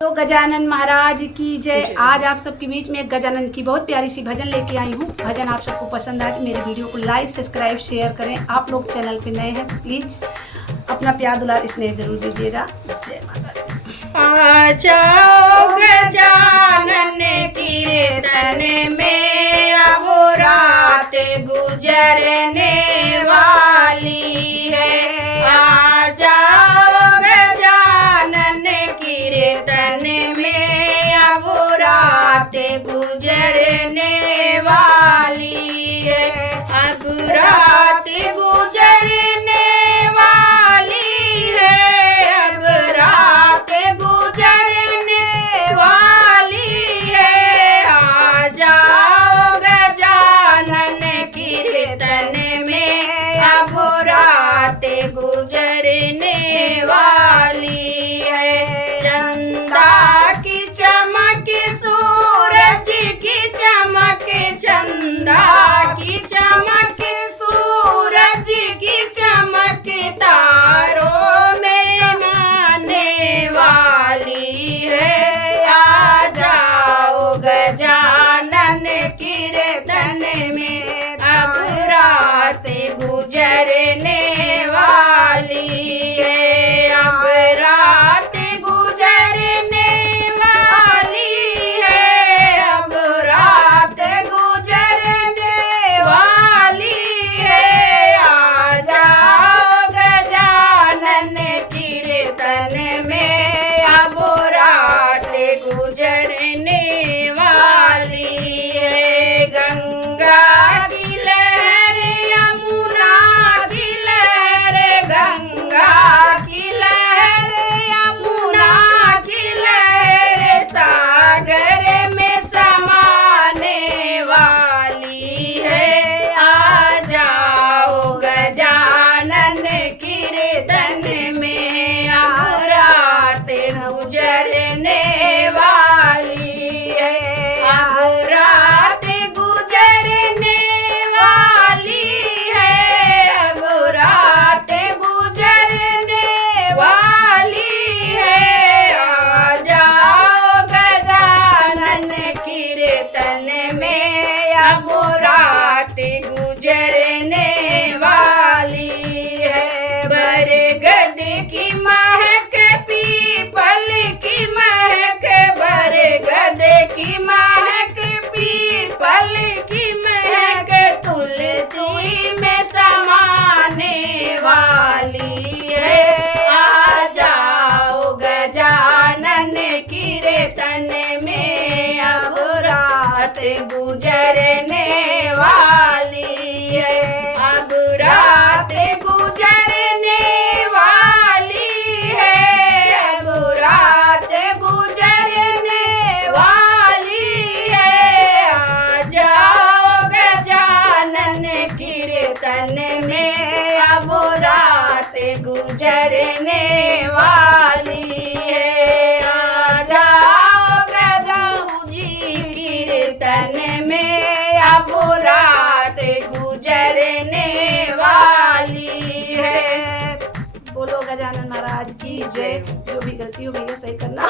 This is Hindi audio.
तो गजानन महाराज की जय। आज आप सबके बीच में एक गजानन की बहुत प्यारी सी भजन लेके आई हूँ। भजन आप सबको पसंद आए तो मेरे वीडियो को लाइक सब्सक्राइब शेयर करें। आप लोग चैनल पे नए हैं तो प्लीज अपना प्यार दुलार स्नेह जरूर दीजिएगा। जय माता दी। आ जाओ गजानन कीर्तन में, अब रात गुजरने वाली है। आ जाओ गजानन कीर्तन में, अब रात गुजरने वाली है। अब रात गुजरने वाली है। अब रात गुजरने वाली है। आ जाओ गजानन कीर्तन में, अब रात गुजरने वाली है। चंदा की चमक, सूरज की चमक, चंदा की चमक, सूरज की चमक, तारों में आने वाली है। आ जाओ गजानन कीर्तन में, अब रात गुजरने वाली है। अब रात गुजरने वाली है। अब रात गुजरने वाली है। आ जाओ गजानन कीर्तन में, अब रात गुजरने वाली है। गंगा की लहर, यमुना की लहर, गंगा की लहर, यमुना की लहर, सागर में समाने वाली है। आ जाओ गजानन कीर्तन में, अब रात गुजरने वाली है। अब रात गुजरने वाली है। अब रात गुजरने वाली है। आ जाओ गजानन कीर्तन में, अब रात गुजरने वाली है। बरगद की महक, पीपल की महक, बरगद की महक, पीपल की महक, तुलसी में समाने वाली है। आ जाओ गजानन कीर्तन में, अब रात गुजरने वाली है। अब रात गुजरने वाली है। अब रात गुजरने वाली है। आ जाओ गजानन कीर्तन में, अब रात गुजरने वाली है। आ जाओ प्रभु जी कीर्तन में, अब रात गुजरने वाली है। बोलो गजानन महाराज की जय। जो भी गलती हो भैया सही करना।